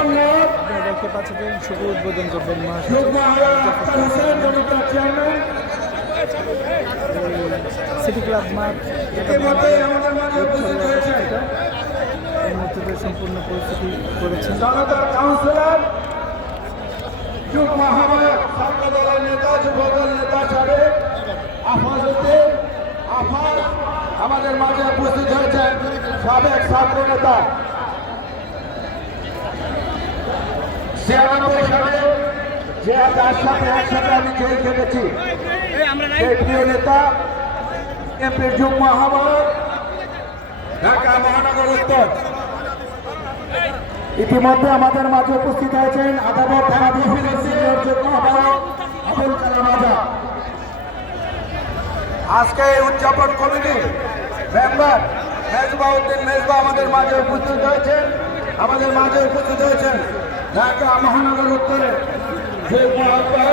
আপনারা দেখতে পাচ্ছেন শুভ উদ্বোধন করবেন সিটি ক্লাব মাঠ মুহূর্তে সম্পূর্ণ পরিস্থিতি করেছেন কাউন্সিলর যুব মহামায়া ছাত্র দলের নেতা যুবদল নেতা সাবেক আফাজ আমাদের মাঝে উপস্থিত হয়েছেন সাবেক ছাত্র নেতা 96 সালে যে তার সাথে একসাথে আমি জেল খেটেছি সেই প্রিয় নেতা এমপি যুব মহামায়া ঢাকা মহানগর উত্তর ইতিমধ্যে আমাদের মাঝে উপস্থিত হয়েছেন আদালত থানা বিভাগের সিনিয়র যুগ্ম আহ্বায়ক আবুল কালাম আজাদ। আজকে এই উদযাপন কমিটি মেম্বার মেজবাউদ্দিন মেজবা আমাদের মাঝে উপস্থিত হয়েছেন ঢাকা মহানগর উত্তরে যুগ্ম আহ্বায়ক